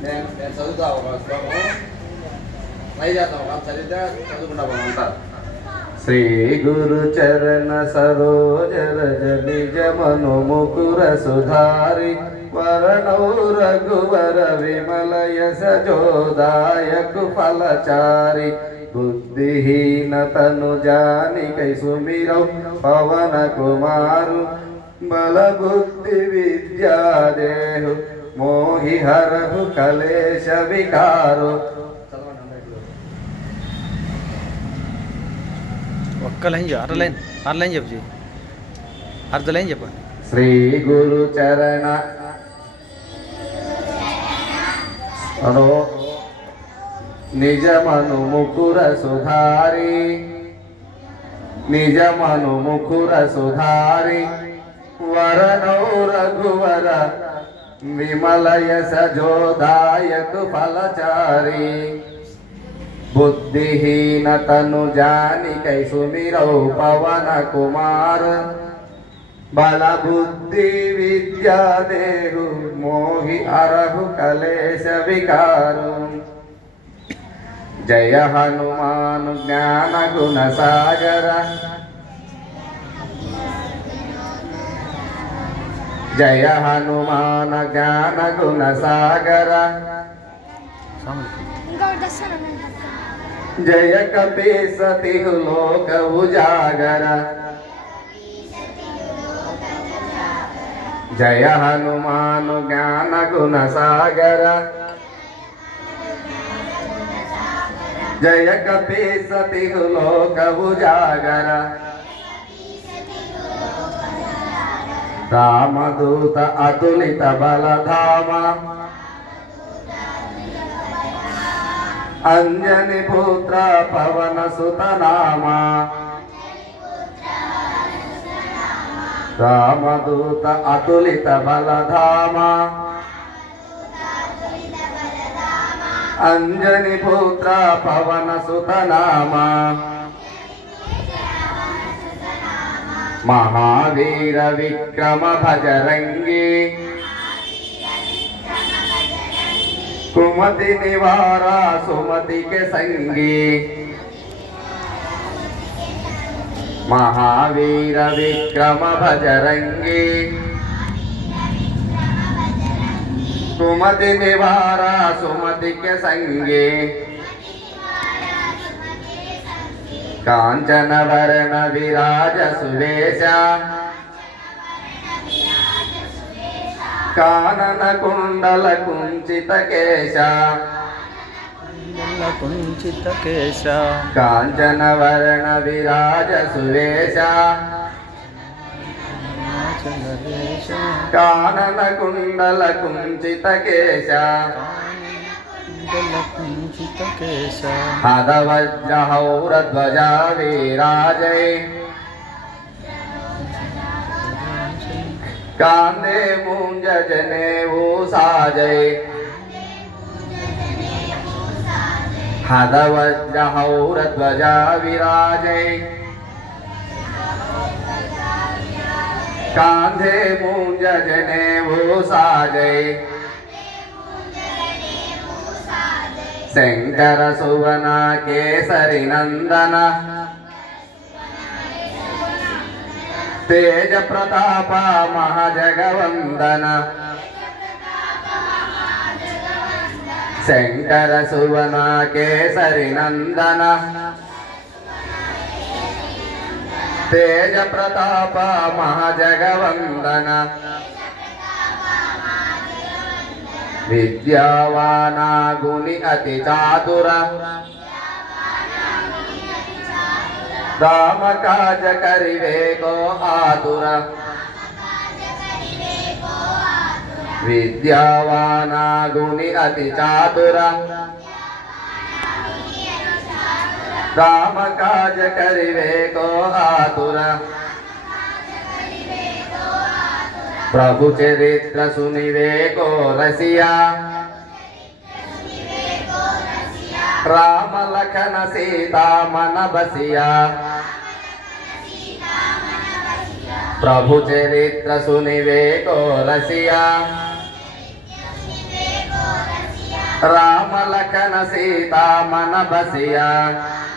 నేను నేను చదువుతా ఒక శ్లోకము ట్రై చేద్దాం ఒక చదివితే శ్రీ గురు చరణ సరోజ రజ నిజ మను ముకుర సుధారి వరణౌ రఘువర విమలయ సజోదాయకు ఫలచారి బుద్ధిహీన తను జానికై సుమిరౌ పవన కుమారు బల బుద్ధి విద్యాదేహు మోహి హరహు కలేశ వికారు ఒక్క లైన్ అర లైన్ అర లైన్ చెప్పు. అర్ధ లైన్ చెప్పండి. శ్రీ గురు చరణ అనో నిజమను ముకుర సుధారి నిజమను ముకుర సుధారి వరణో రఘువర విమలయ సజోదాయకు ఫలచారి. బుద్ధిహీనతను జానికై సుమిరౌ పవన కుమార్. బల బుద్ధి విద్యా దేహు మోహి అరహు కలేశ వికారు. జయ హనుమాను జ్ఞాన గుణ సాగర జయ హనుమాన జ్ఞాన గుణ సాగర జయ కపి సతి లోక ఉజాగర జయ హనుమాను జ్ఞాన గుణ సాగర జయ కపి సతి లోక ఉజాగర రామదూత అతులిత బలధామ. అంజని పుత్ర పవన సుత నామ రామదూత అతులిత బలధామ. అంజని పుత్ర పవన సుతనామా. మహావీర విక్రమ భజరంగి. కుమతి నివారా సుమతికి సంగి. మహావీర విక్రమ భజరంగి. కుమతి నివార సుమతికి సంగి. కాంచన వరణ విరాజ సువేశ కానన కుండల కుంచిత కేశ. కుంచిత కేశ. ಕಾನನ ಕುಂಡಲ ಕುಂಚಿತ ಕೇಶ ಕುಂಚಿತ ಕೇಶ ಹದವಜ್ರ ಹೌರ ಧ್ವಜ ವೀರಾಜೈ कांदे मूंज जने वो साजय हदवज्र हौर ध्वजा विराजय కాంధే ముంజ జనే ఊసాజై శంకర సువన కేసరి నందన తేజ ప్రతాప మహాజగవందన శంకర సువన కేసరి నందన తేజ ప్రతాప మహాజగవందన. విద్యావానా గుణి అతి చాతుర రామ కాజ కరివేగో ఆతుర. విద్యావానా గుణి అతి చాతుర రామ కాజ కరివేగో ఆతుర ప్రభు చరిత్ర సునివేకో రసియా రామ लखन सीता मन बसिया प्रभु चरित्र सुनिवे को रसिया राम लखन सीता मन बसिया सूक्ष्म रूप धरि सियहि दिखावा विकट रूप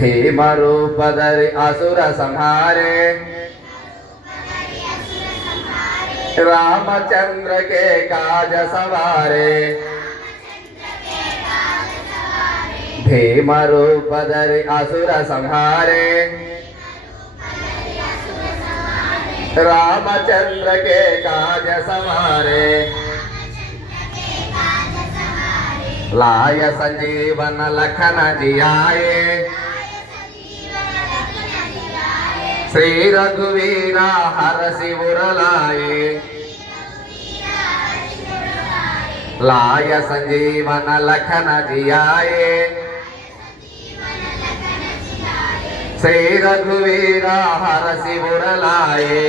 భీమరూపదరి అసుర సంహారే. రామచంద్ర కే కాజ సవారే భీమరూపదరి అసుర సంహారే. రామచంద్ర కే కాజ సవారే లాయ సంజీవన లఖన జియాయే. శ్రీ రఘువీర హర శివురలాయే లాయ సంజీవన లఖన జియాయ. శ్రీ రఘువీర హర శివురలాయే